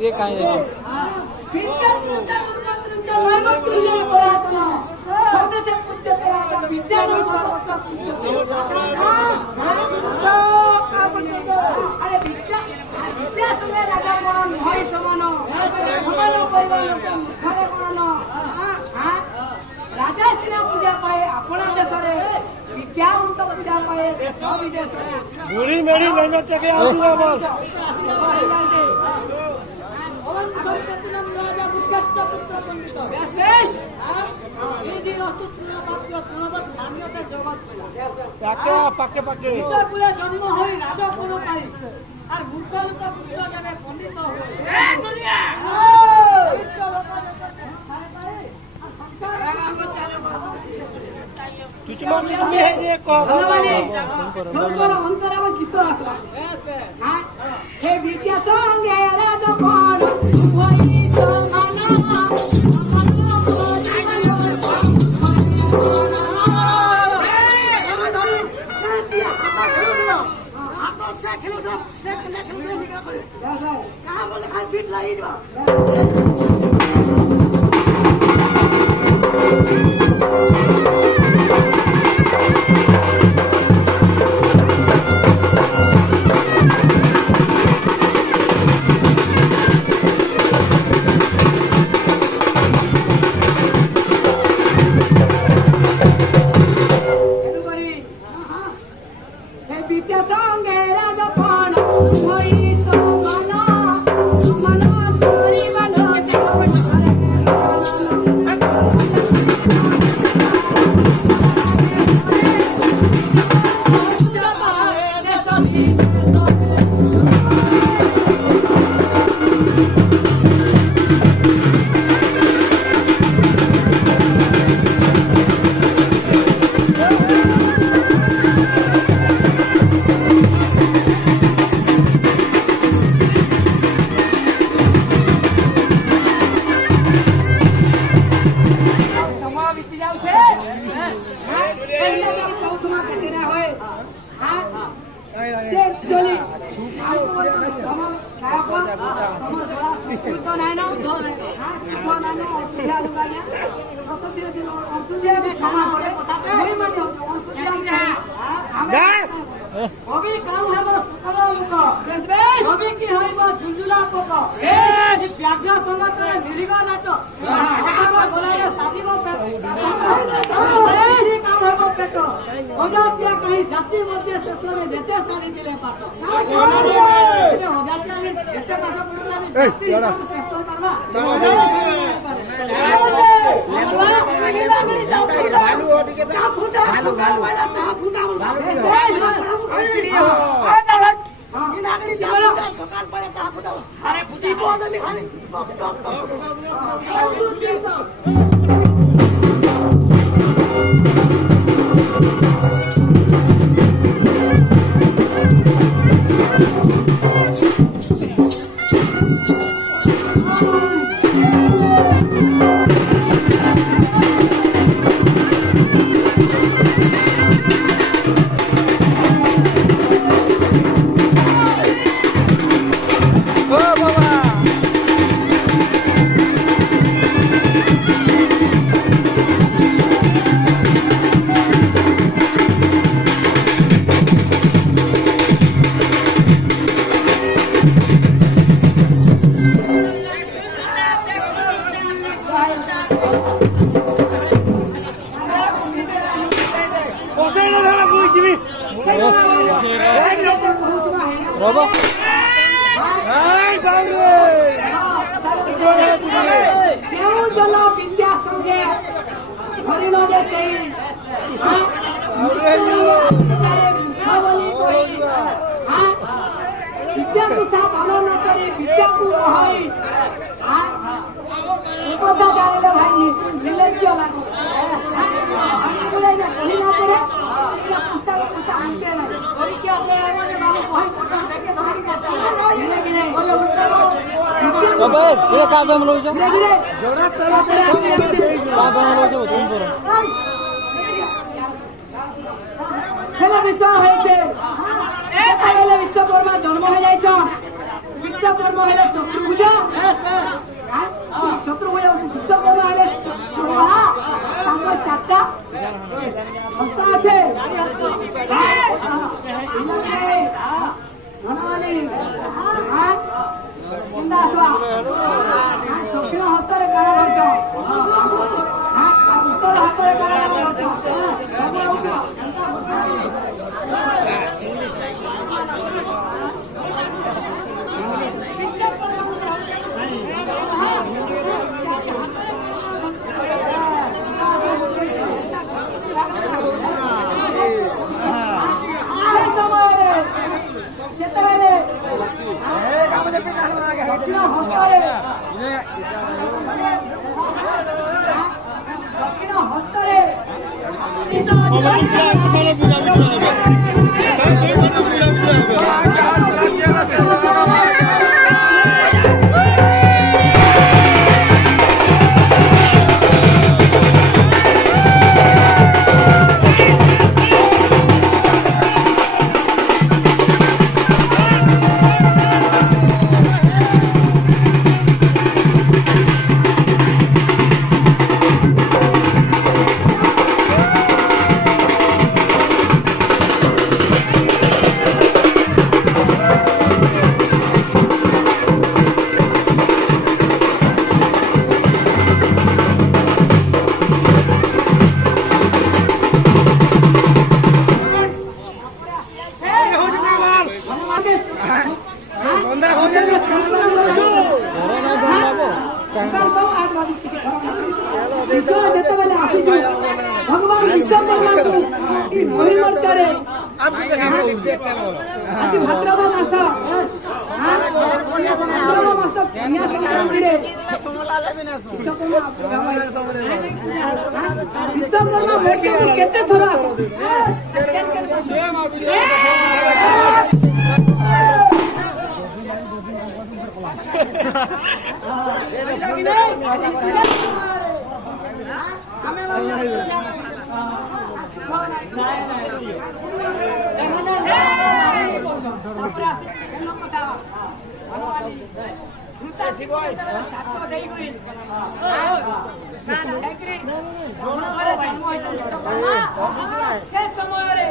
ये कहीं राजा सिना पूजा पाए अपना देश विद्या पूजा पाए देश विदेश बुरी मेरी लंगर टेके आऊंगा बस पाके पाके जन्म हो राजा कोन पाई और मूर्ख लोक पुत्र जने पंडित अंतरा गीत आसला हे विद्या संगे राजा अभी काम हेबो सुकरा लोक अभी की होइबो झुंझुला पोक ए व्याघ्र समाज निरीगा नाट हटाबो बोलाए साधीबो ए काम हेबो पेट ओजातिया कहीं जाति मध्य शेषरे जेते सारी दिले पाट ए ओजातिया जेते पाट बोलला ए यारा शेष करबा भालू ओटी के भालू अरे बुद्धि बहुत खाली ରବ କେଉଁ ଜନ ବିଦ୍ୟା ସଙ୍ଗେ ହରିଣ ଯେ ସେଇ ବିଦ୍ୟାକୁ ସାଧନ ନ କରି ବିଦ୍ୟାକୁ ହଇ କଥା ଜାଣିଲେ ଭାଇ ନିର୍ଲଜ୍ଜ ଲାଗୁ କହିଲା ପରେ ପୁସ୍ତକ ଆଣିବେ ନାହିଁ ପରୀକ୍ଷା ବାବୁ କହି କାମ ଲଉଛ খেলা বিষয় হয়েছে যেতবেলে বিশ্বকর্মা জন্ম হয়ে যাইছ বিশ্বকর্মা হলে চতুর্ভুজ চতুর্ভুজ বিশ্বকর্মা হলে তাঙ্কর চারটা হস্ত আছে ধনমালী কেন্দা আসবা দক্ষিণ হস্তরে কাଣା করছ উত্তর হাତରେ কাଣା করছ যেতবেলে দক্ষিণ হস্তরে দক্ষিণ হস্তরে যেতবেলে আসিଛୁ ভগবান বিশ্বকর্মাଙ୍କୁ ମହିମର୍ତ୍ତାରେ ଆଜି ଭାଦ୍ରବ ମାସ କନ୍ୟା ସଂକ୍ରାନ୍ତିରେ ବିଶ୍ୱକର୍ମା ମୂର୍ତ୍ତିକୁ କେତେ ଥର ସେ ସମୟରେ